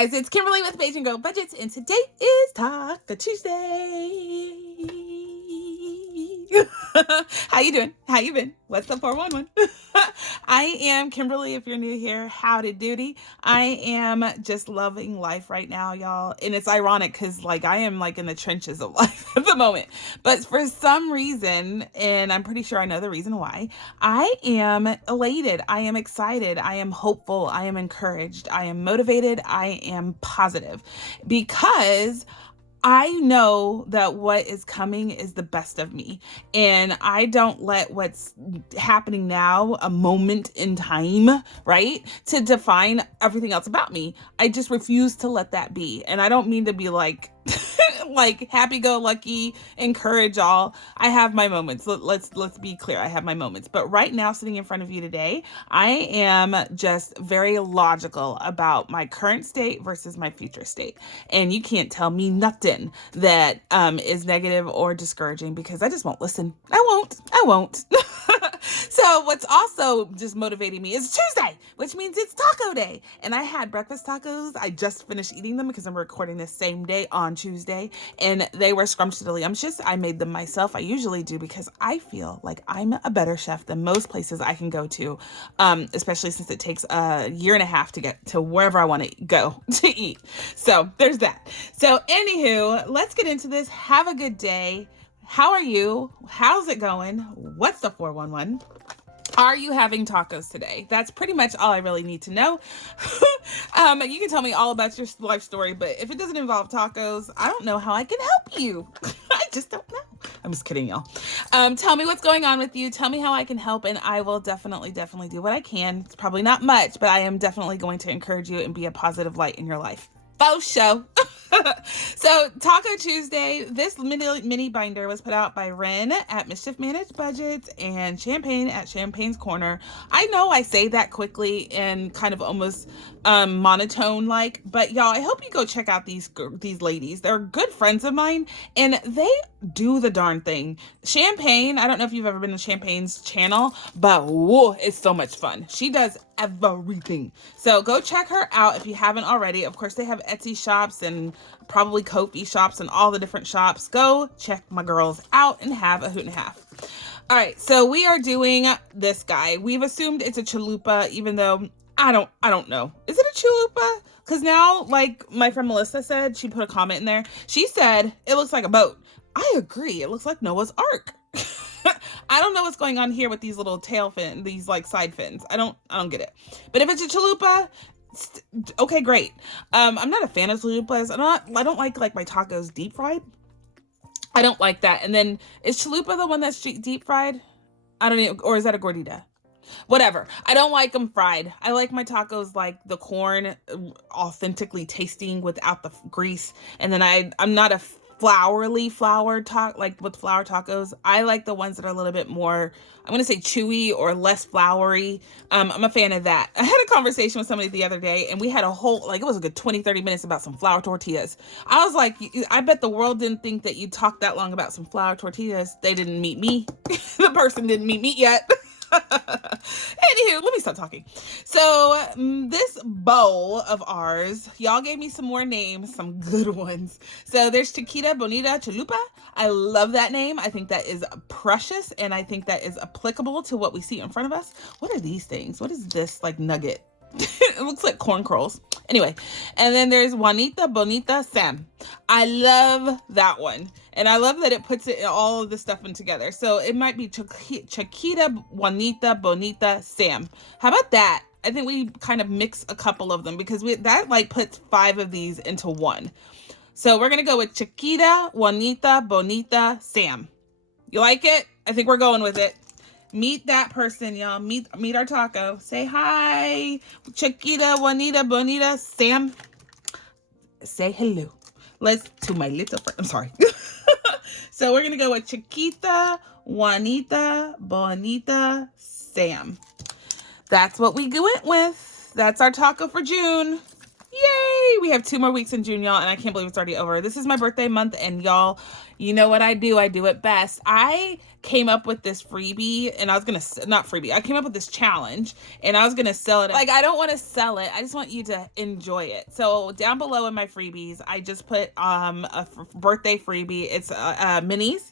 guys, it's Kimberly with MintdoughCo, and today is Taco Tuesday. How you doing? How you been? What's up, 411? I am Kimberly. If you're new here, howdy doody. I am just loving life right now, y'all. And it's ironic because I am in the trenches of life at the moment. But for some reason, and I'm pretty sure I know the reason why, I am elated. I am excited. I am hopeful. I am encouraged. I am motivated. I am positive because I know that what is coming is the best of me, and I don't let what's happening now, a moment in time, right, to define everything else about me. I just refuse to let that be. And I don't mean to be like happy-go-lucky, encourage all. I have my moments. Let's be clear. I have my moments. But right now, sitting in front of you today, I am just very logical about my current state versus my future state. And you can't tell me nothing that is negative or discouraging because I just won't listen. I won't. So what's also just motivating me is Tuesday, which means it's taco day. And I had breakfast tacos. I just finished eating them because I'm recording this same day on Tuesday. And they were scrumptious. I made them myself. I usually do because I feel like I'm a better chef than most places I can go to, especially since it takes a year and a half to get to wherever I want to go to eat. So there's that. So anywho, let's get into this. Have a good day. How are you? How's it going? What's the 411? Are you having tacos today? That's pretty much all I really need to know. You can tell me all about your life story, but if it doesn't involve tacos, I don't know how I can help you. I just don't know. I'm just kidding, y'all. Tell me what's going on with you. Tell me how I can help, and I will definitely do what I can. It's probably not much, but I am definitely going to encourage you and be a positive light in your life. Faux show. So Taco Tuesday, this mini binder was put out by Ren at Mischief Managed Budgets and Champagne at Champagne's Corner. I know I say that quickly and kind of almost monotone like, but y'all, I hope you go check out these ladies. They're good friends of mine and they do the darn thing. Champagne, I don't know if you've ever been to Champagne's channel, but whoa, it's so much fun. She does everything. So go check her out if you haven't already. Of course, they have Etsy shops and probably Ko-fi shops and all the different shops. Go check my girls out and have a hoot and a half. All right, so we are doing this guy. We've assumed it's a chalupa, even though I don't know. Is it a chalupa? Because now, like my friend Melissa said, she put a comment in there. She said, it looks like a boat. I agree. It looks like Noah's Ark. I don't know what's going on here with these little tail fins, these like side fins. I don't get it. But if it's a chalupa, okay, great. I'm not a fan of chalupas. I don't like my tacos deep fried. I don't like that. And then is chalupa the one that's deep fried? I don't know. Or is that a gordita? Whatever. I don't like them fried. I like my tacos like the corn, authentically tasting without the grease. And then I'm not a flour like with flour tacos. I like the ones that are a little bit more, I'm going to say chewy or less floury. I'm a fan of that. I had a conversation with somebody the other day and we had a whole, it was a good 20-30 minutes about some flour tortillas. I was like, I bet the world didn't think that you talked that long about some flour tortillas. They didn't meet me. The person didn't meet me yet. Anywho, let me stop talking. So this bowl of ours, y'all gave me some more names, some good ones. So there's Chiquita Bonita Chalupa. I love that name. I think that is precious and I think that is applicable to what we see in front of us. What are these things? What is this nugget? It looks like corn curls. Anyway, and then there's Juanita Bonita Sam. I love that one. And I love that it puts all of the stuff in together. So it might be Chiquita Juanita Bonita Sam. How about that? I think we kind of mix a couple of them because that puts 5 of these into one. So we're going to go with Chiquita Juanita Bonita Sam. You like it? I think we're going with it. Meet that person, y'all. Meet our taco. Say hi. Chiquita, Juanita, Bonita, Sam. Say hello. Let's to my little friend. I'm sorry. So we're going to go with Chiquita, Juanita, Bonita, Sam. That's what we went with. That's our taco for June. Yay! We have 2 more weeks in June, y'all, and I can't believe it's already over. This is my birthday month, and y'all, you know what I do it best. I came up with this freebie, and I was gonna, not freebie, I came up with this challenge, and I was gonna sell it. Like, I don't want to sell it, I just want you to enjoy it. So down below in my freebies, I just put a birthday freebie. It's minis.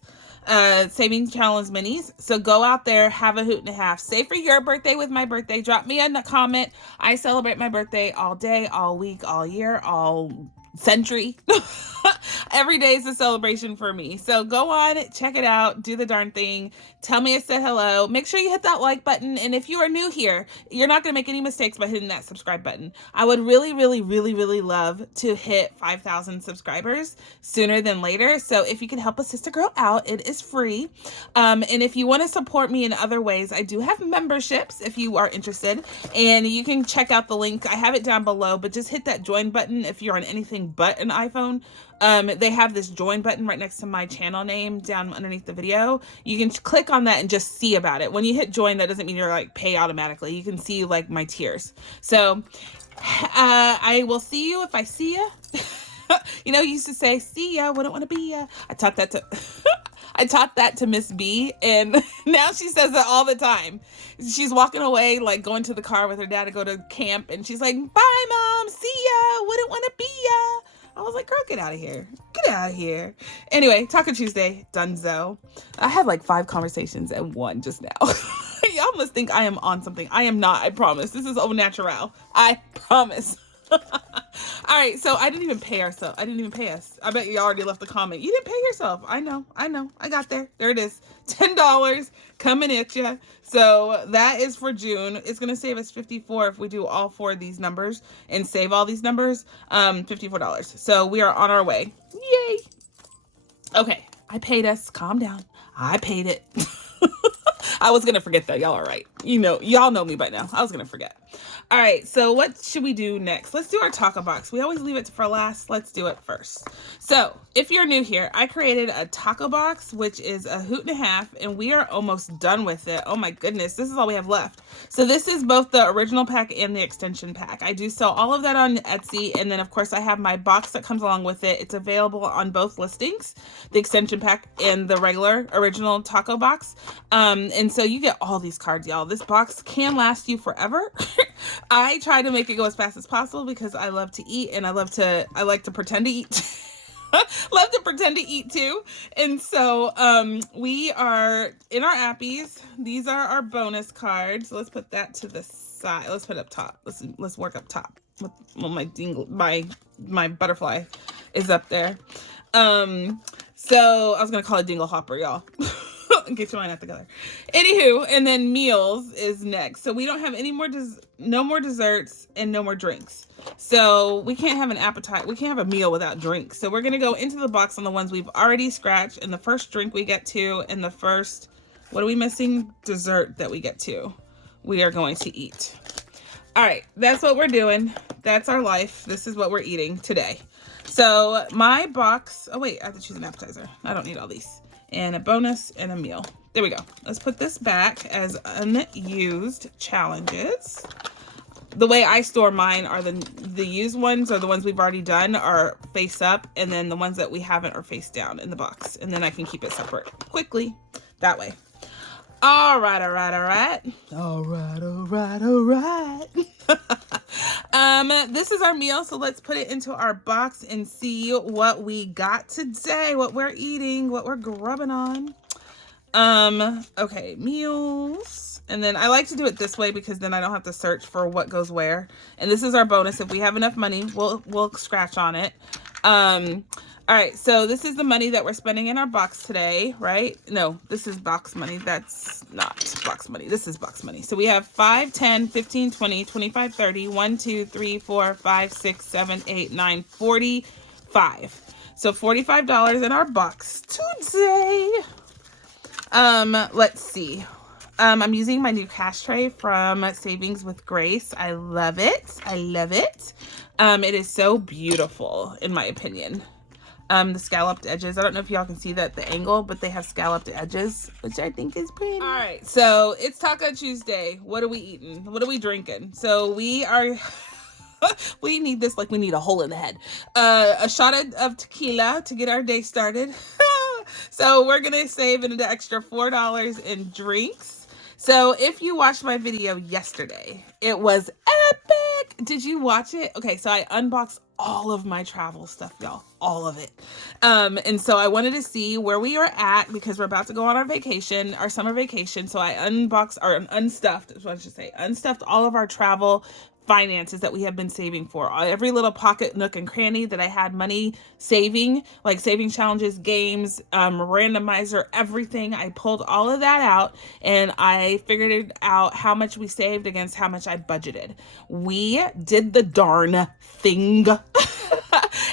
Savings challenge minis. So go out there, have a hoot and a half. Say for your birthday with my birthday. Drop me a comment. I celebrate my birthday all day, all week, all year, all century. Every day is a celebration for me. So go on, check it out, do the darn thing. Tell me I said hello. Make sure you hit that like button. And if you are new here, you're not going to make any mistakes by hitting that subscribe button. I would really, really, really, really love to hit 5,000 subscribers sooner than later. So if you can help a sister girl out, it is free. And if you want to support me in other ways, I do have memberships if you are interested. And you can check out the link. I have it down below, but just hit that join button if you're on anything but an iPhone. They have this join button right next to my channel name down underneath the video. You can click on that and just see about it. When you hit join, that doesn't mean you're like pay automatically. You can see like my tiers. So I will see you if I see ya. You know, you used to say, see ya, wouldn't want to be ya. I taught that to I taught that to Miss B, and now she says it all the time. She's walking away, like going to the car with her dad to go to camp, and she's like, bye, Mom, see ya, wouldn't want to be ya. I was like, girl, get out of here. Get out of here. Anyway, Taco Tuesday, donezo. I had like 5 conversations and 1 just now. Y'all must think I am on something. I am not, I promise. This is au natural. I promise. All right, so I didn't even pay ourselves. I didn't even pay us. I bet you already left a comment. You didn't pay yourself. I know. I got there. There it is. $10 coming at you. So that is for June. It's going to save us $54 if we do all 4 of these numbers and save all these numbers. $54. So we are on our way. Yay. Okay. I paid us. Calm down. I paid it. I was going to forget that. Y'all are right. You know, y'all know me by now. I was going to forget. All right, so what should we do next? Let's do our taco box. We always leave it for last. Let's do it first. So if you're new here, I created a taco box, which is a hoot and a half, and we are almost done with it. Oh my goodness, this is all we have left. So this is both the original pack and the extension pack. I do sell all of that on Etsy, and then of course I have my box that comes along with it. It's available on both listings, the extension pack and the regular original taco box. And so you get all these cards, y'all. This box can last you forever. I try to make it go as fast as possible because I love to eat, and I like to pretend to eat. Love to pretend to eat too. And so we are in our appies. These are our bonus cards. Let's put that to the side. Let's put it up top. Let's work up top. Well, my butterfly is up there. So I was gonna call it Dingle Hopper, y'all. Get your mind out together. Anywho, and then meals is next. So we don't have any more, no more desserts and no more drinks. So we can't have an appetite. We can't have a meal without drinks. So we're going to go into the box on the ones we've already scratched. And the first drink we get to, and the first, what are we missing? Dessert that we get to, we are going to eat. All right. That's what we're doing. That's our life. This is what we're eating today. So my box, oh wait, I have to choose an appetizer. I don't need all these. And a bonus and a meal. There we go. Let's put this back as unused challenges. The way I store mine are the used ones, or the ones we've already done, are face up, and then the ones that we haven't are face down in the box. And then I can keep it separate quickly that way. All right. This is our meal, so let's put it into our box and see what we got today, what we're eating, what we're grubbing on. Okay, meals. And then I like to do it this way because then I don't have to search for what goes where. And this is our bonus. If we have enough money, we'll scratch on it. All right, so this is the money that we're spending in our box today, right? No, this is box money. That's not box money. This is box money. So we have 5, 10, 15, 20, 25, 30, 1, 2, 3, 4, 5, 6, 7, 8, 9, 45. So $45 in our box today. Let's see. I'm using my new cash tray from Savings with Grace. I love it. It is so beautiful, in my opinion. The scalloped edges. I don't know if y'all can see that, the angle, but they have scalloped edges, which I think is pretty. All right, so it's Taco Tuesday. What are we eating? What are we drinking? So we are, We need this like we need a hole in the head. A shot of tequila to get our day started. So we're going to save an extra $4 in drinks. So if you watched my video yesterday, it was epic. Did you watch it? Okay, so I unboxed all of my travel stuff, y'all, all of it. And so I wanted to see where we are at because we're about to go on our vacation, our summer vacation. So I unboxed or unstuffed, is what I should say, unstuffed all of our travel finances that we have been saving for. Every little pocket, nook, and cranny that I had money saving, like saving challenges, games, randomizer, everything. I pulled all of that out and I figured out how much we saved against how much I budgeted. We did the darn thing.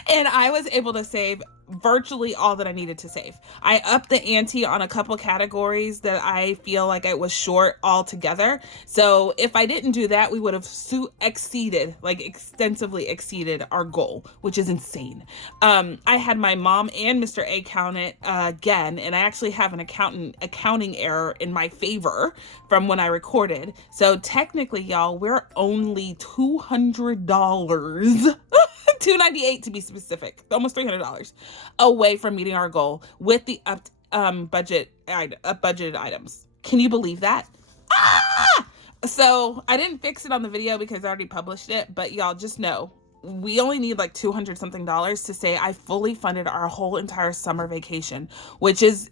And I was able to save virtually all that I needed to save. I upped the ante on a couple categories that I feel like I was short altogether. So if I didn't do that, we would have exceeded, like extensively exceeded our goal, which is insane. I had my mom and Mr. A count it again, and I actually have an accounting error in my favor from when I recorded. So technically, y'all, we're only $200. $298 to be specific, almost $300 away from meeting our goal with the budgeted items. Can you believe that? Ah! So I didn't fix it on the video because I already published it, but y'all just know we only need like $200 something to say I fully funded our whole entire summer vacation, which is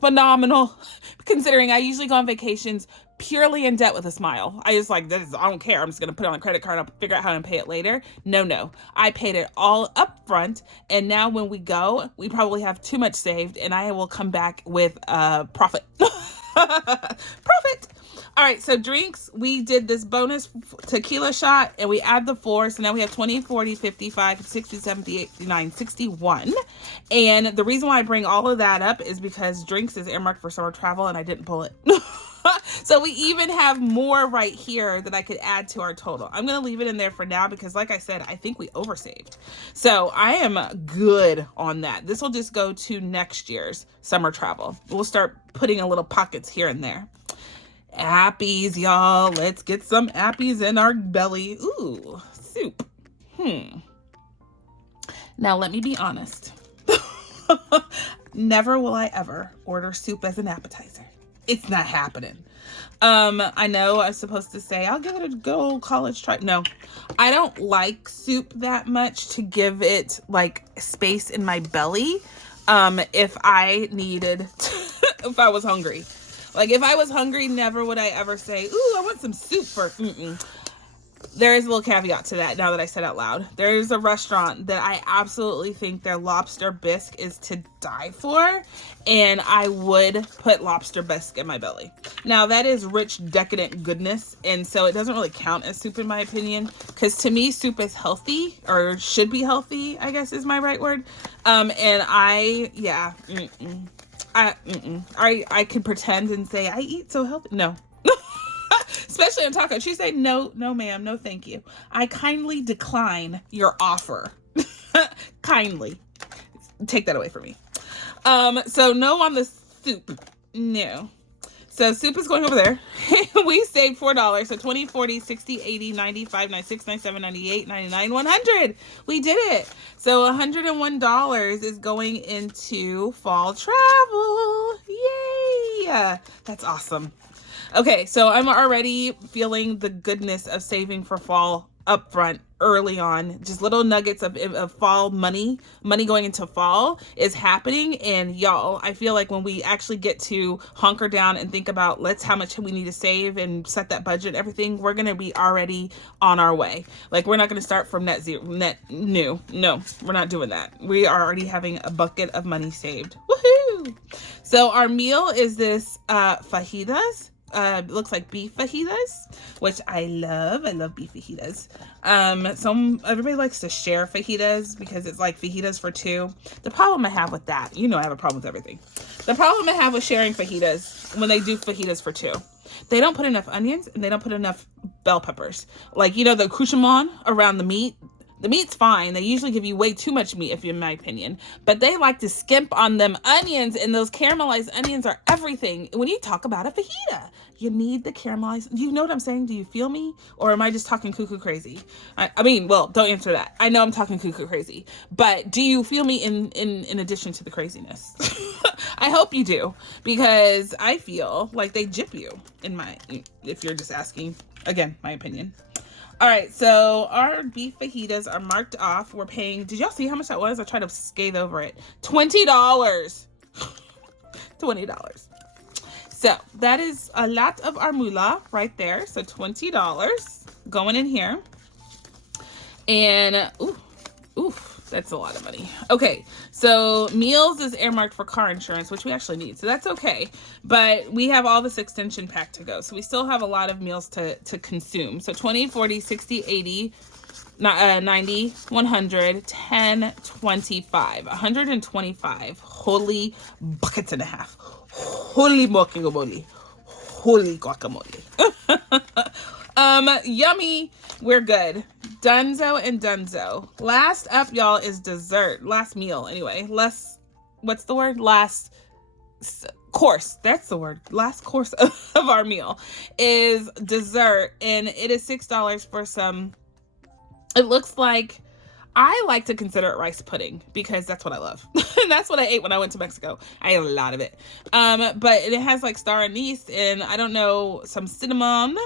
phenomenal considering I usually go on vacations purely in debt with a smile. I just like this. I don't care. I'm just gonna put it on a credit card. I'll figure out how to pay it later. No, I paid it all up front, and now when we go, we probably have too much saved, and I will come back with profit. Profit. All right, so drinks, we did this bonus tequila shot and we add the 4. So now we have 20, 40, 55, 60, 70, 89, 61. And the reason why I bring all of that up is because drinks is earmarked for summer travel and I didn't pull it. So we even have more right here that I could add to our total. I'm going to leave it in there for now because like I said, I think we oversaved. So I am good on that. This will just go to next year's summer travel. We'll start putting a little pockets here and there. Appies, y'all. Let's get some appies in our belly. Ooh, soup. Now, let me be honest. Never will I ever order soup as an appetizer. It's not happening. I know I was supposed to say, I'll give it a good old college try. No, I don't like soup that much to give it like space in my belly. If I needed, if I was hungry. Like if I was hungry, never would I ever say, ooh, I want some soup for, There is a little caveat to that now that I said out loud. There's a restaurant that I absolutely think their lobster bisque is to die for. And I would put lobster bisque in my belly. Now that is rich, decadent goodness. And so it doesn't really count as soup in my opinion. Because to me, soup is healthy or should be healthy, I guess is my right word. And I could pretend and say, I eat so healthy. No. Especially on Taco Tuesday. No, ma'am. No, thank you. I kindly decline your offer. Kindly. Take that away from me. So no on the soup. No. So soup is going over there. We saved $4. So 20, 40, 60, 80, 95, 96, 97, 98, 99, 100. We did it. So $101 is going into fall travel. Yay. That's awesome. Okay, so I'm already feeling the goodness of saving for fall upfront early on. Just little nuggets of fall money going into fall is happening. And y'all, I feel like when we actually get to hunker down and think about how much we need to save and set that budget, everything, we're going to be already on our way. Like we're not going to start from net new. No, we're not doing that. We are already having a bucket of money saved. Woohoo! So our meal is this fajitas. It looks like beef fajitas, which I love. I love beef fajitas. Everybody likes to share fajitas because it's like fajitas for two. The problem I have with that, I have a problem with everything. The problem I have with sharing fajitas when they do fajitas for two, they don't put enough onions and they don't put enough bell peppers. Like, the accoutrement around the meat, The meat's fine. They usually give you way too much meat, in my opinion. But they like to skimp on them onions, and those caramelized onions are everything. When you talk about a fajita, you need the caramelized. You know what I'm saying? Do you feel me? Or am I just talking cuckoo crazy? I mean, well, don't answer that. I know I'm talking cuckoo crazy. But do you feel me in addition to the craziness? I hope you do. Because I feel like they jip you, if you're just asking. Again, my opinion. All right, so our beef fajitas are marked off. We're paying, did y'all see how much that was? I tried to skate over it. $20. $20. So that is a lot of our moolah right there. So $20 going in here. And, ooh, that's a lot of money. Okay, so meals is earmarked for car insurance, which we actually need, so that's okay. But we have all this extension pack to go, so we still have a lot of meals to consume. So 20, 40, 60, 80, 90, 100, 10, 25, 125. Holy buckets and a half. Holy guacamole. Holy guacamole. Yummy. We're good. Dunzo and Dunzo. Last up, y'all, is dessert. Last meal, anyway. What's the word? Last course. That's the word. Last course of our meal is dessert. And it is $6 for some, it looks like, I like to consider it rice pudding because that's what I love. And that's what I ate when I went to Mexico. I ate a lot of it. But it has like star anise and I don't know, some cinnamon.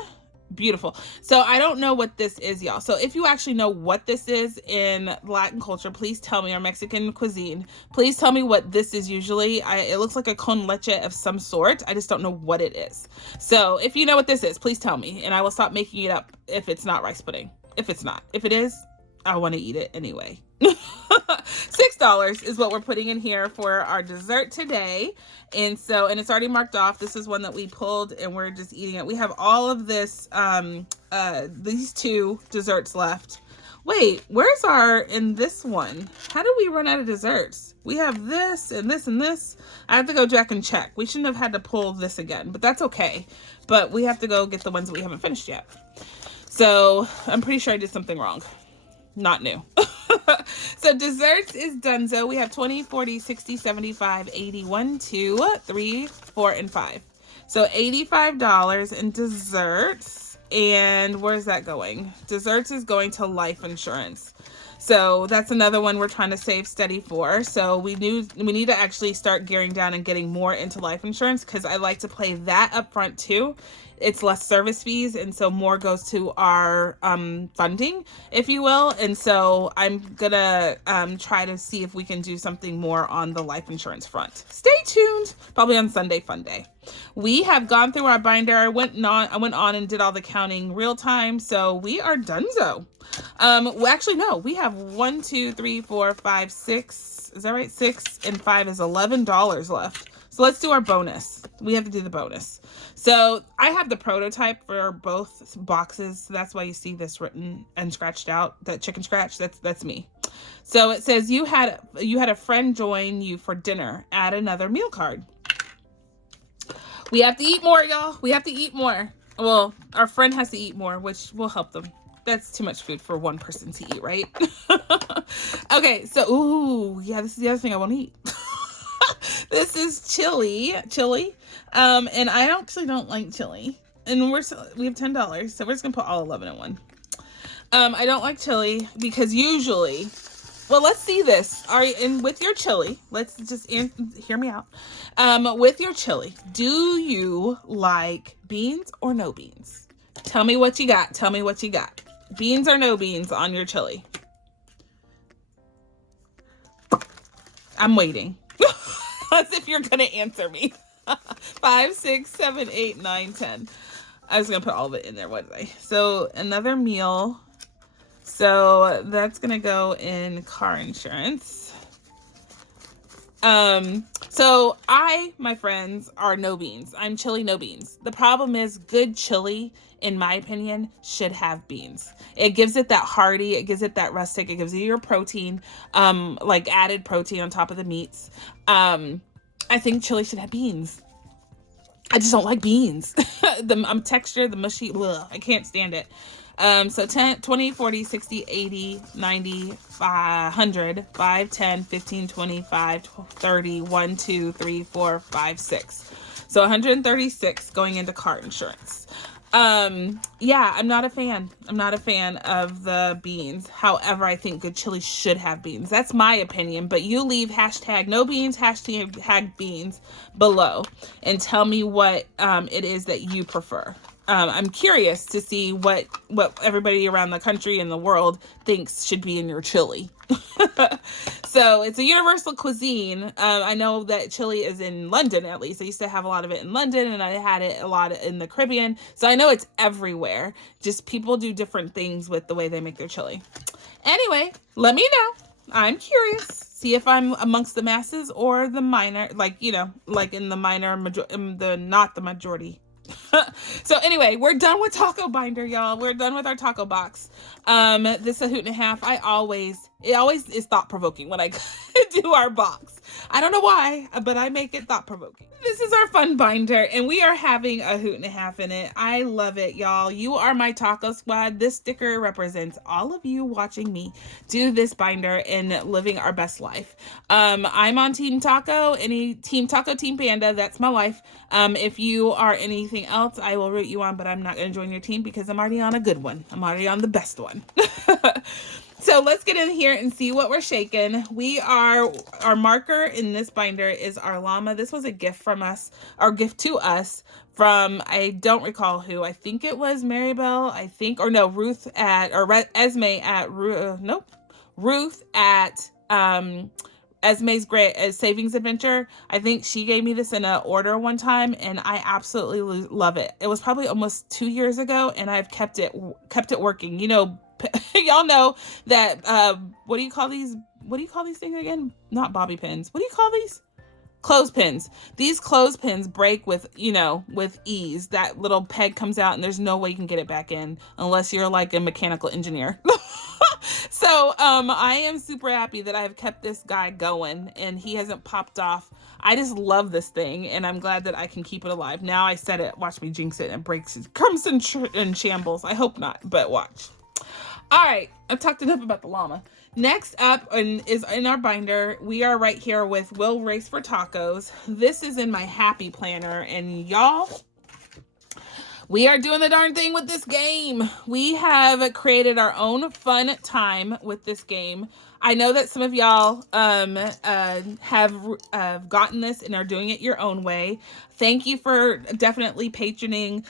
Beautiful. So I don't know what this is, y'all. So if you actually know what this is in Latin culture, please tell me, or Mexican cuisine, please tell me what this is usually. It looks like a con leche of some sort. I just don't know what it is. So if you know what this is, please tell me and I will stop making it up if it's not rice pudding. If it's not. If it is, I want to eat it anyway. $6 is what we're putting in here for our dessert today. And it's already marked off. This is one that we pulled and we're just eating it. We have all of this, these two desserts left. Wait, where's in this one? How did we run out of desserts? We have this and this and this. I have to go back and check. We shouldn't have had to pull this again, but that's okay. But we have to go get the ones that we haven't finished yet. So I'm pretty sure I did something wrong. Not new. So desserts is Dunzo. We have 20, 40, 60, 75, 80, 1, 2, 3, 4, and 5. So $85 in desserts. And where's that going? Desserts is going to life insurance. So that's another one we're trying to save steady for. So we need to actually start gearing down and getting more into life insurance because I like to play that up front too. It's less service fees, and so more goes to our funding, if you will. And so I'm gonna try to see if we can do something more on the life insurance front. Stay tuned, probably on Sunday Fun Day. We have gone through our binder. I went on and did all the counting real time, so we are donezo. Well, actually, no, we have 1, 2, 3, 4, 5, 6. Is that right? 6 and 5 is $11 left. So let's do our bonus. We have to do the bonus. So I have the prototype for both boxes. So that's why you see this written and scratched out, that chicken scratch. That's me. So it says you had a friend join you for dinner. Add another meal card. We have to eat more, y'all. We have to eat more. Well, our friend has to eat more, which will help them. That's too much food for one person to eat, right? Okay, so, ooh, yeah, this is the other thing I want to eat. This is chili. And I actually don't like chili. And we have $10, so we're just gonna put all 11 in one. I don't like chili because usually, well, let's see this. And with your chili, let's just hear me out. With your chili, do you like beans or no beans? Tell me what you got. Tell me what you got. Beans or no beans on your chili? I'm waiting. As if you're gonna answer me. 5, 6, 7, 8, 9, 10. I was gonna put all of it in there, wasn't I? So another meal. So that's gonna go in car insurance. So my friends, are no beans. I'm chili, no beans. The problem is good chili, in my opinion, should have beans. It gives it that hearty, it gives it that rustic, it gives you your protein, like added protein on top of the meats. I think chili should have beans. I just don't like beans. The texture, the mushy, ugh, I can't stand it. So 10, 20, 40, 60, 80, 90, 100, 5, 10, 15, 25, 30, 1, 2, 3, 4, 5, 6. So 136 going into car insurance. Yeah, I'm not a fan. I'm not a fan of the beans. However, I think good chili should have beans. That's my opinion, but you leave hashtag no beans, hashtag beans below and tell me what it is that you prefer. I'm curious to see what everybody around the country and the world thinks should be in your chili. So it's a universal cuisine. I know that chili is in London, at least. I used to have a lot of it in London, and I had it a lot in the Caribbean. So I know it's everywhere. Just people do different things with the way they make their chili. Anyway, let me know. I'm curious. See if I'm amongst the masses or the minor, like, you know, like in the minor, not the majority. So anyway, we're done with taco binder, y'all. We're done with our taco box. This is a hoot and a half. It always is thought-provoking when I do our box. I don't know why, but I make it thought-provoking. This is our fun binder, and we are having a hoot and a half in it. I love it, y'all. You are my taco squad. This sticker represents all of you watching me do this binder and living our best life. I'm on Team Taco, Team Taco, Team Panda. That's my life. If you are anything else, I will root you on, but I'm not going to join your team because I'm already on a good one. I'm already on the best one. So let's get in here and see what we're shaking. Our marker in this binder is our llama. This was a gift from us, or gift to us from, I don't recall who. I think it was Maribel, Ruth at Esme's Great Savings Adventure. I think she gave me this in an order one time, and I absolutely love it. It was probably almost 2 years ago, and I've kept it working. You know, y'all know that what do you call these things again? Not bobby pins. What do you call these? Clothespins. These clothespins break with ease. That little peg comes out and there's no way you can get it back in unless you're like a mechanical engineer. So I am super happy that I have kept this guy going and he hasn't popped off. I just love this thing and I'm glad that I can keep it alive. Now I said it, watch me jinx it and it breaks, it comes in shambles. I hope not, but watch. All right, I've talked enough about the llama. Next up is in our binder, we are right here with Will Race for Tacos. This is in my happy planner, and y'all, we are doing the darn thing with this game. We have created our own fun time with this game. I know that some of y'all have gotten this and are doing it your own way. Thank you for definitely patroning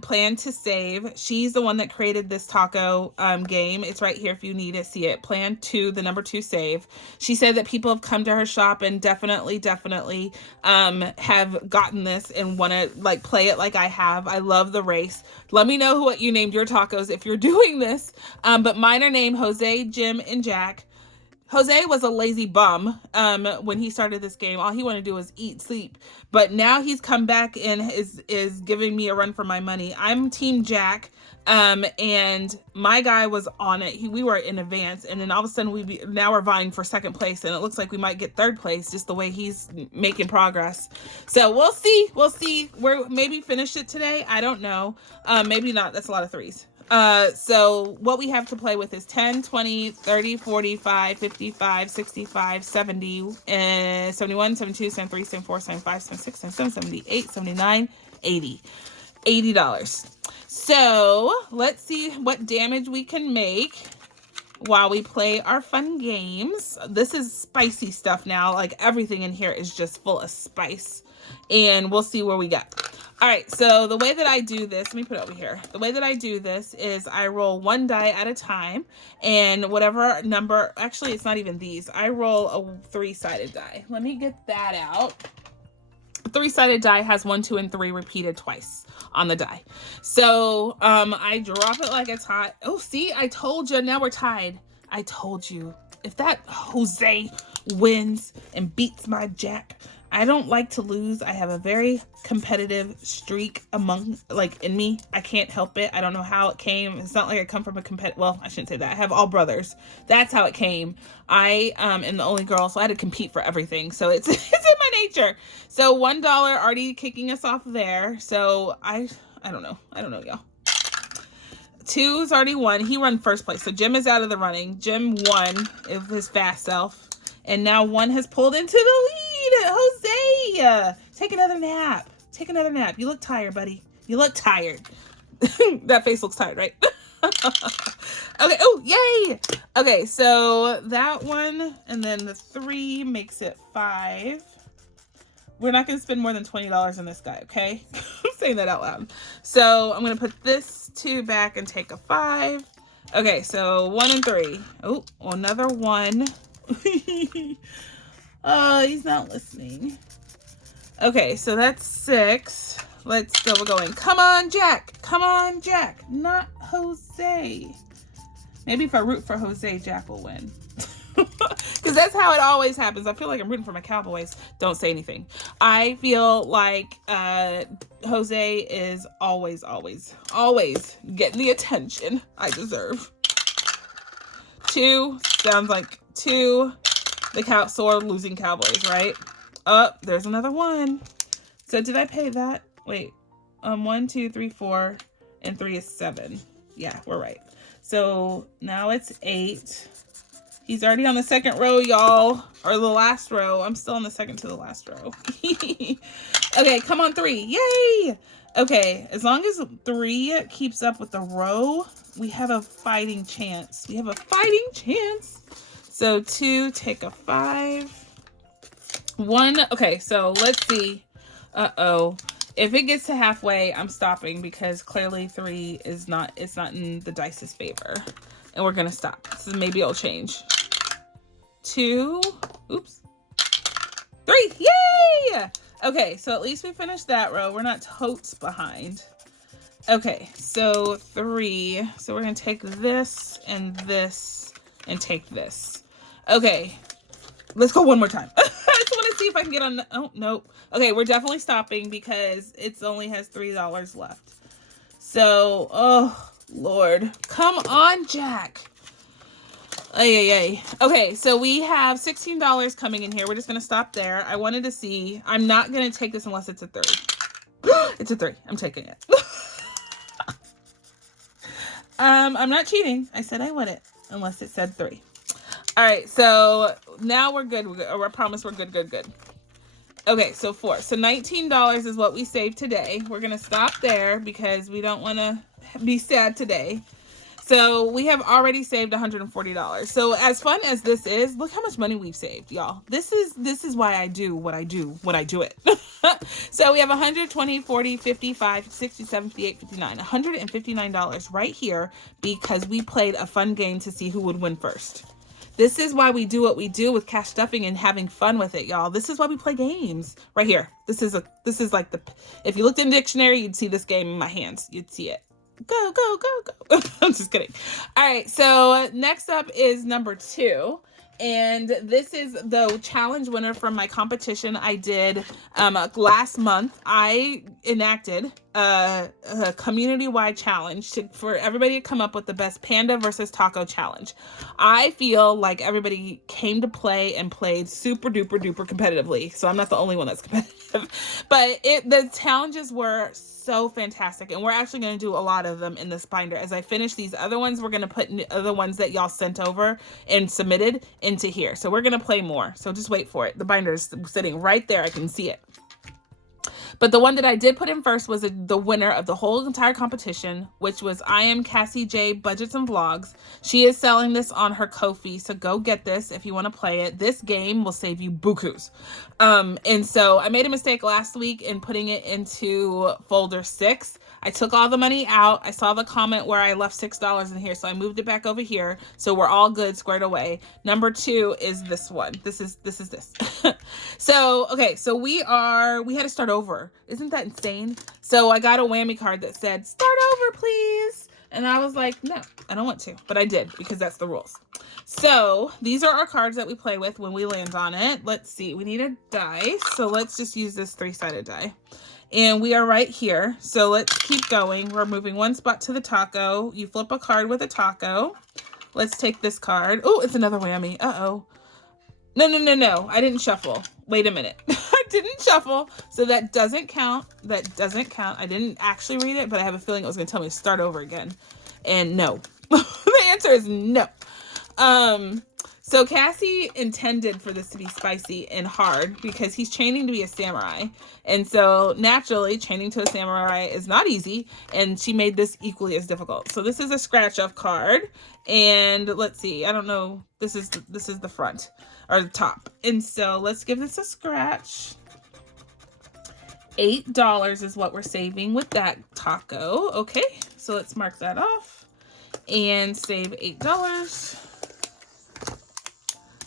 Plan to Save. She's the one that created this taco game. It's right here if you need to see it. Plan 2, the number 2 save. She said that people have come to her shop and definitely have gotten this and want to like play it like I have. I love the race. Let me know what you named your tacos if you're doing this. But mine are named Jose, Jim, and Jack. Jose was a lazy bum when he started this game. All he wanted to do was eat, sleep. But now he's come back and is giving me a run for my money. I'm Team Jack, and my guy was on it. We were in advance, and then all of a sudden now we're vying for second place, and it looks like we might get third place just the way he's making progress. So we'll see. We'll see. We're maybe finish it today. I don't know. Maybe not. That's a lot of threes. So what we have to play with is 10, 20, 30, 45, 55, 65, 70, 71, 72, 73, 74, 75, 76, 77, 78, 79, 80. $80. So let's see what damage we can make while we play our fun games. This is spicy stuff now. Like everything in here is just full of spice. And we'll see where we get. All right, so the way that I do this, let me put it over here. The way that I do this is I roll one die at a time, and whatever number, actually it's not even these, I roll a 3-sided die. Let me get that out. A 3-sided die has 1, 2, and 3 repeated twice on the die. So I drop it like it's hot. Oh, see, I told you, now we're tied. I told you. If that Jose wins and beats my Jack, I don't like to lose. I have a very competitive streak in me. I can't help it. I don't know how it came. It's not like I come from a well, I shouldn't say that. I have all brothers. That's how it came. I am the only girl, so I had to compete for everything. So it's in my nature. So $1 already kicking us off there. So I don't know. I don't know, y'all. 2's already won. He won first place. So Jim is out of the running. Jim won of his fast self. And now 1 has pulled into the lead. Jose, take another nap. Take another nap. You look tired, buddy. You look tired. That face looks tired, right? Okay. Oh, yay. Okay, so that one and then the 3 makes it 5. We're not going to spend more than $20 on this guy, okay? I'm saying that out loud. So I'm going to put this 2 back and take a 5. Okay, so 1 and 3. Oh, another 1. Oh, he's not listening. Okay, so that's 6. Let's go. We're going. Come on, Jack. Come on, Jack. Not Jose. Maybe if I root for Jose, Jack will win. Because that's how it always happens. I feel like I'm rooting for my Cowboys. Don't say anything. I feel like Jose is always getting the attention I deserve. 2 sounds like 2. So we're losing Cowboys, right? Oh, there's another 1. So did I pay that? Wait. 1, 2, 3, 4, and 3 is 7. Yeah, we're right. So now it's 8. He's already on the second row, y'all. Or the last row. I'm still on the second to the last row. Okay, come on, 3. Yay! Okay, as long as 3 keeps up with the row, we have a fighting chance. We have a fighting chance. So 2, take a 5. 1, okay, so let's see. Uh-oh. If it gets to halfway, I'm stopping because clearly 3 is not, it's not in the dice's favor. And we're gonna stop. So maybe it'll change. 2, oops. 3, yay! Okay, so at least we finished that row. We're not totes behind. Okay, so 3. So we're gonna take this and take this. Okay, let's go one more time. I just want to see if I can get on. Oh, nope. Okay, we're definitely stopping because it only has $3 left. So, oh, Lord. Come on, Jack. Ay. Okay, so we have $16 coming in here. We're just going to stop there. I wanted to see. I'm not going to take this unless it's a 3. It's a 3. I'm taking it. I'm not cheating. I said I wouldn't unless it said 3. All right, so now we're good. I promise we're good. Okay, so 4. So $19 is what we saved today. We're going to stop there because we don't want to be sad today. So we have already saved $140. So as fun as this is, look how much money we've saved, y'all. This is why I do what I do when I do it. So we have 120, 40, 55, 67, 58, 59, $159 right here because we played a fun game to see who would win first. This is why we do what we do with cash stuffing and having fun with it, y'all. This is why we play games right here. This is like if you looked in the dictionary, you'd see this game in my hands. You'd see it. Go. I'm just kidding. All right. So next up is number 2. And this is the challenge winner from my competition I did last month. I enacted a community-wide challenge for everybody to come up with the best panda versus taco challenge. I feel like everybody came to play and played super duper duper competitively. So I'm not the only one that's competitive. But the challenges were so fantastic, and we're actually going to do a lot of them in this binder. As I finish these other ones, we're going to put other ones that y'all sent over and submitted into here. So we're going to play more. So just wait for it. The binder is sitting right there. I can see it. But the one that I did put in first was the winner of the whole entire competition, which was I am Cassie J Budgets and Vlogs. She is selling this on her Ko-fi, so go get this if you want to play it. This game will save you bukus. And so I made a mistake last week in putting it into folder 6. I took all the money out. I saw the comment where I left $6 in here, so I moved it back over here. So we're all good, squared away. Number 2 is this one. This is this. So, okay, so we had to start over. Isn't that insane? So I got a whammy card that said, start over, please. And I was like, no, I don't want to, but I did because that's the rules. So these are our cards that we play with when we land on it. Let's see, we need a die. So let's just use this 3-sided die. And we are right here. So let's keep going. We're moving one spot to the taco. You flip a card with a taco. Let's take this card. Oh, it's another whammy. Uh-oh. No. I didn't shuffle. Wait a minute. I didn't shuffle. So that doesn't count. That doesn't count. I didn't actually read it, but I have a feeling it was going to tell me to start over again. And no. The answer is no. So Cassie intended for this to be spicy and hard because he's training to be a samurai. And so naturally, training to a samurai is not easy. And she made this equally as difficult. So this is a scratch off card. And let's see, I don't know. This is the front or the top. And so let's give this a scratch. $8 is what we're saving with that taco. Okay, so let's mark that off and save $8.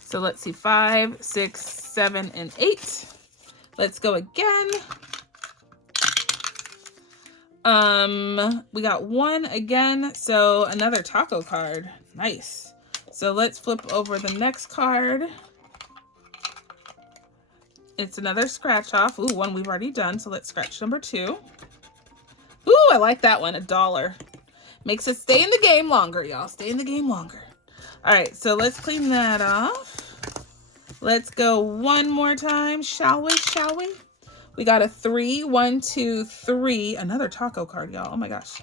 So let's see, 5, 6, 7, and 8. Let's go again. We got 1 again, so another taco card. Nice. So let's flip over the next card. It's another scratch off. Ooh, 1 we've already done, so let's scratch number 2. Ooh, I like that one, $1. Makes us stay in the game longer, y'all. Stay in the game longer. All right, so let's clean that off. Let's go one more time, shall we? We got a 3, 1, 2, 3. Another taco card, y'all. Oh my gosh.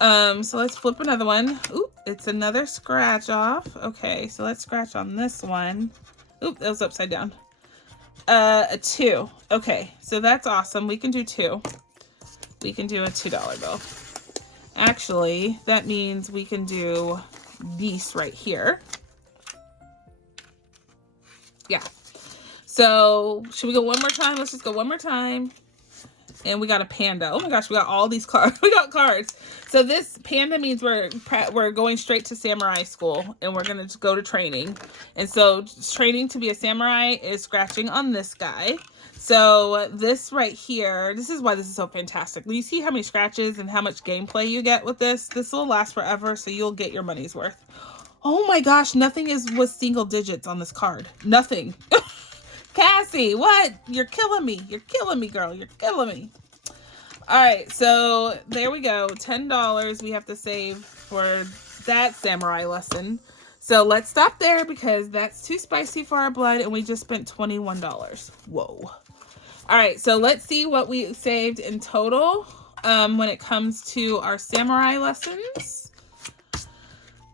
So let's flip another one. Ooh, it's another scratch off. Okay, so let's scratch on this one. Oop, that was upside down. A 2. Okay, so that's awesome. We can do 2. We can do a $2 bill. Actually, that means we can do these right here. Yeah. So should we go one more time? Let's just go one more time. And we got a panda. Oh my gosh, we got all these cards. We got cards. So this panda means we're going straight to samurai school and we're going to go to training. And so training to be a samurai is scratching on this guy. So this right here, this is why this is so fantastic. You see how many scratches and how much gameplay you get with this? This will last forever, so you'll get your money's worth. Oh my gosh, nothing was single digits on this card. Nothing. Cassie, what? You're killing me. You're killing me, girl. You're killing me. All right, so there we go. $10 we have to save for that samurai lesson. So let's stop there because that's too spicy for our blood and we just spent $21. Whoa. All right, so let's see what we saved in total when it comes to our samurai lessons.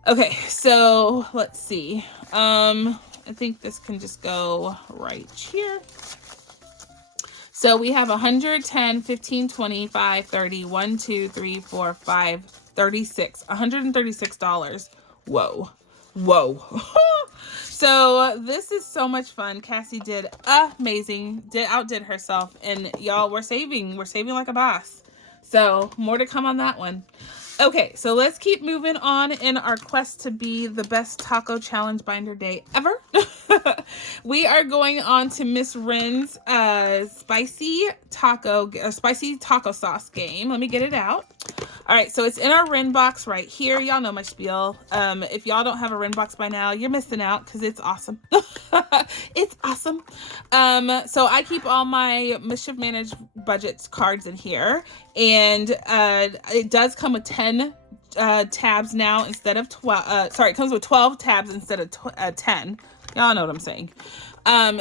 Okay, so let's see. I think this can just go right here. So we have 110, 15, 25, 30, 1, 2, 3, 4, 5, 36, $136. Whoa. Whoa. So this is so much fun. Cassie did amazing, outdid herself, and y'all, we're saving like a boss. So more to come on that one. Okay, so let's keep moving on in our quest to be the best taco challenge binder day ever. We are going on to Miss Ren's spicy taco sauce game. Let me get it out. All right, so it's in our Ren box right here. Y'all know my spiel. If y'all don't have a Ren box by now, you're missing out because it's awesome. It's awesome. So I keep all my Mischief Managed Budgets cards in here, and it does come with 10 tabs now instead of 12. Sorry, it comes with 12 tabs instead of 10. Y'all know what I'm saying.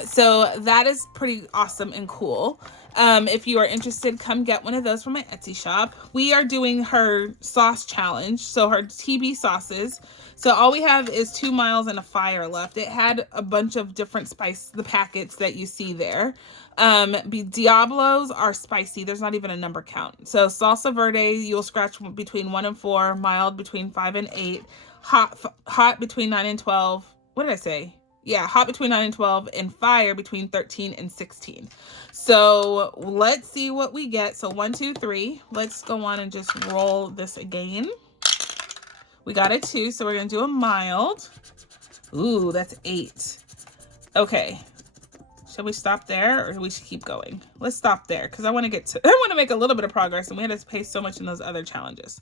So that is pretty awesome and cool. If you are interested, come get one of those from my Etsy shop. We are doing her sauce challenge, so her TB sauces. So all we have is 2 miles and a fire left. It had a bunch of different the packets that you see there. Diablos are spicy. There's not even a number count. So salsa verde, you'll scratch between 1 and 4, mild between 5 and 8, hot between 9 and 12. What did I say? Yeah, hot between 9 and 12, and fire between 13 and 16. So let's see what we get. So 1, 2, 3. Let's go on and just roll this again. We got a 2, so we're going to do a mild. Ooh, that's 8. Okay. Should we stop there or we should keep going? Let's stop there because I want to make a little bit of progress, and we had to pay so much in those other challenges.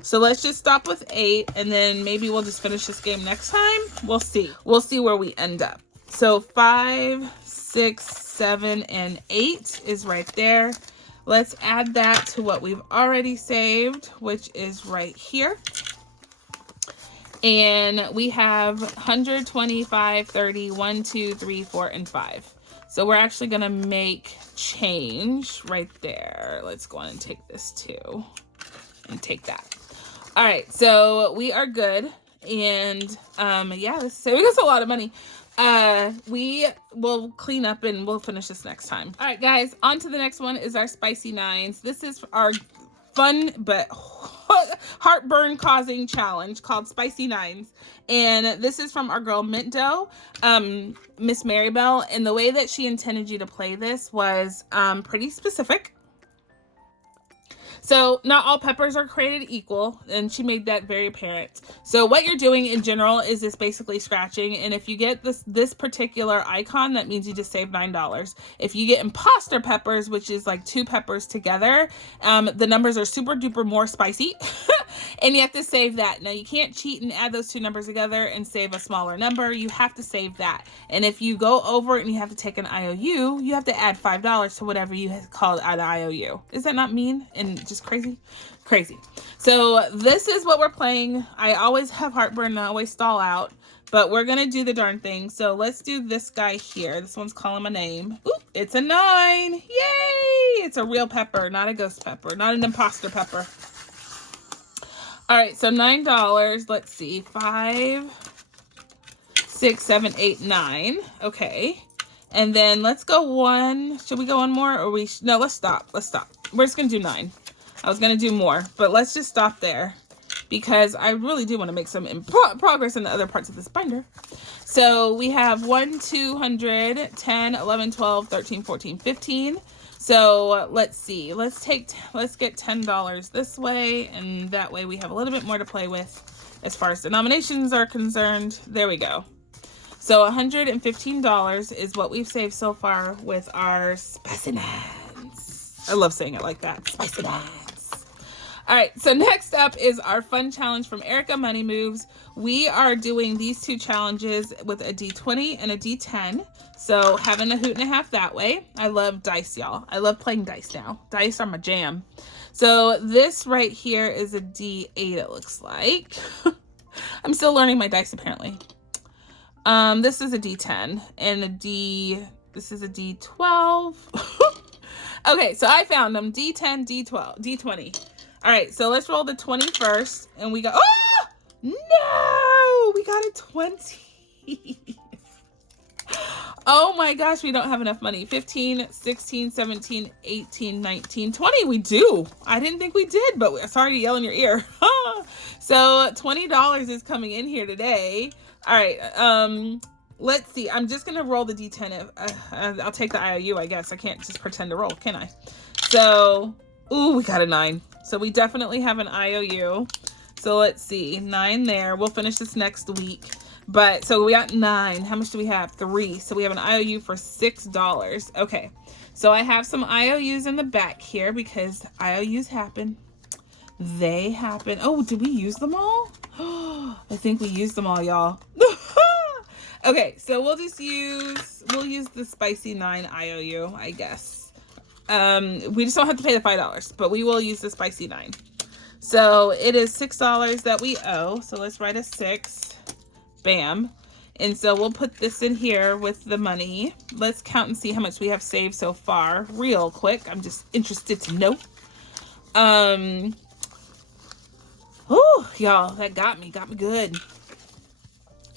So let's just stop with 8, and then maybe we'll just finish this game next time. We'll see. We'll see where we end up. So 5, 6, 7, and 8 is right there. Let's add that to what we've already saved, which is right here. And we have 125, 30, 1, 2, 3, 4, and 5. So we're actually going to make change right there. Let's go on and take this too. And take that. All right, so we are good. And yeah, this is saving us a lot of money. We will clean up and we'll finish this next time. All right, guys, on to the next one is our spicy nines. This is our fun but heartburn causing challenge called Spicy Nines. And this is from our girl Mint Dough, Miss Maribel. And the way that she intended you to play this was pretty specific. So not all peppers are created equal, and she made that very apparent. So what you're doing in general is just basically scratching, and if you get this particular icon, that means you just saved $9. If you get imposter peppers, which is like 2 peppers together, the numbers are super duper more spicy, and you have to save that. Now you can't cheat and add those 2 numbers together and save a smaller number. You have to save that. And if you go over it and you have to take an IOU, you have to add $5 to whatever you called an IOU. Is that not mean and just crazy? Crazy. So this is what we're playing. I always have heartburn and I always stall out, but we're gonna do the darn thing. So let's do this guy here. This one's calling my name. Ooh, it's a 9. Yay! It's a real pepper, not a ghost pepper, not an imposter pepper. All right, so $9. Let's see, 5, 6, 7, 8, 9. Okay, and then let's go one. Should we go one more, or no? Let's stop. Let's stop. We're just gonna do 9. I was gonna do more, but let's just stop there because I really do want to make some progress in the other parts of this binder. So we have 1, 200, 10, 11, 12, 13, 14, 15. So let's see. Let's get $10 this way, and that way we have a little bit more to play with as far as denominations are concerned. There we go. So $115 is what we've saved so far with our spicy nines. I love saying it like that. Spicy nines. All right, so next up is our fun challenge from Erica Money Moves. We are doing these 2 challenges with a D20 and a D10. So having a hoot and a half that way. I love dice, y'all. I love playing dice now. Dice are my jam. So this right here is a D8, it looks like. I'm still learning my dice, apparently. This is a D10 and this is a D12. Okay, so I found them. D10, D12, D20. All right, so let's roll the 20 first, and we go, oh, no, we got a 20. Oh my gosh, we don't have enough money. 15, 16, 17, 18, 19, 20, we do. I didn't think we did, but sorry to yell in your ear. So $20 is coming in here today. All right, let's see. I'm just gonna roll the D10. I'll take the IOU, I guess. I can't just pretend to roll, can I? So, ooh, we got a 9. So we definitely have an IOU. So let's see, 9 there. We'll finish this next week. But so we got 9. How much do we have? 3. So we have an IOU for $6. Okay. So I have some IOUs in the back here because IOUs happen. They happen. Oh, did we use them all? I think we used them all, y'all. Okay, so we'll use the spicy 9 IOU, I guess. We just don't have to pay the $5, but we will use the spicy 9. So it is $6 that we owe. So let's write a 6. Bam. And so we'll put this in here with the money. Let's count and see how much we have saved so far real quick. I'm just interested to know. Oh, y'all, that got me good.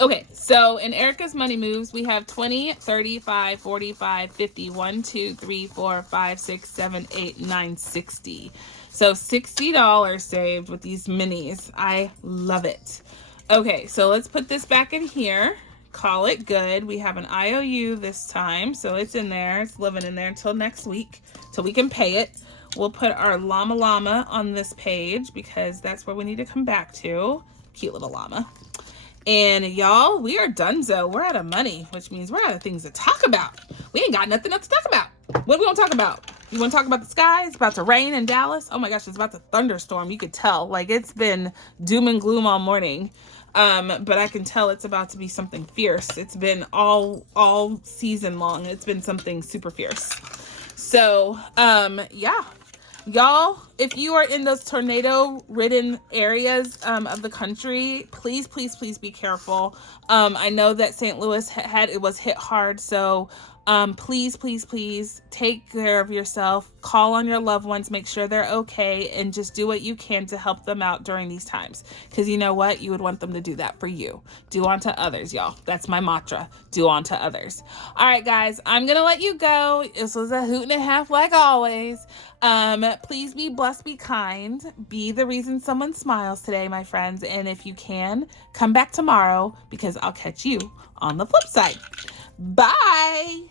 Okay, so in Erica's Money Moves, we have 20, 35, 45, 50, 1, 2, 3, 4, 5, 6, 7, 8, 9, 60. So $60 saved with these minis. I love it. Okay, so let's put this back in here. Call it good. We have an IOU this time, so it's in there. It's living in there until next week, till we can pay it. We'll put our llama on this page because that's where we need to come back to. Cute little llama. And y'all, we are donezo. We're out of money, which means we're out of things to talk about. We ain't got nothing else to talk about. What are we gonna talk about? You wanna talk about the sky? It's about to rain in Dallas. Oh my gosh, it's about to thunderstorm. You could tell. Like, it's been doom and gloom all morning. But I can tell it's about to be something fierce. It's been all season long. It's been something super fierce. So, yeah. Y'all, if you are in those tornado-ridden areas of the country, please, please, please be careful. I know that St. Louis was hit hard, so Please, please, please take care of yourself. Call on your loved ones, make sure they're okay, and just do what you can to help them out during these times. Because you know what? You would want them to do that for you. Do unto others, y'all. That's my mantra. Do unto others. All right, guys, I'm going to let you go. This was a hoot and a half like always. Please be blessed, be kind. Be the reason someone smiles today, my friends. And if you can, come back tomorrow because I'll catch you on the flip side. Bye.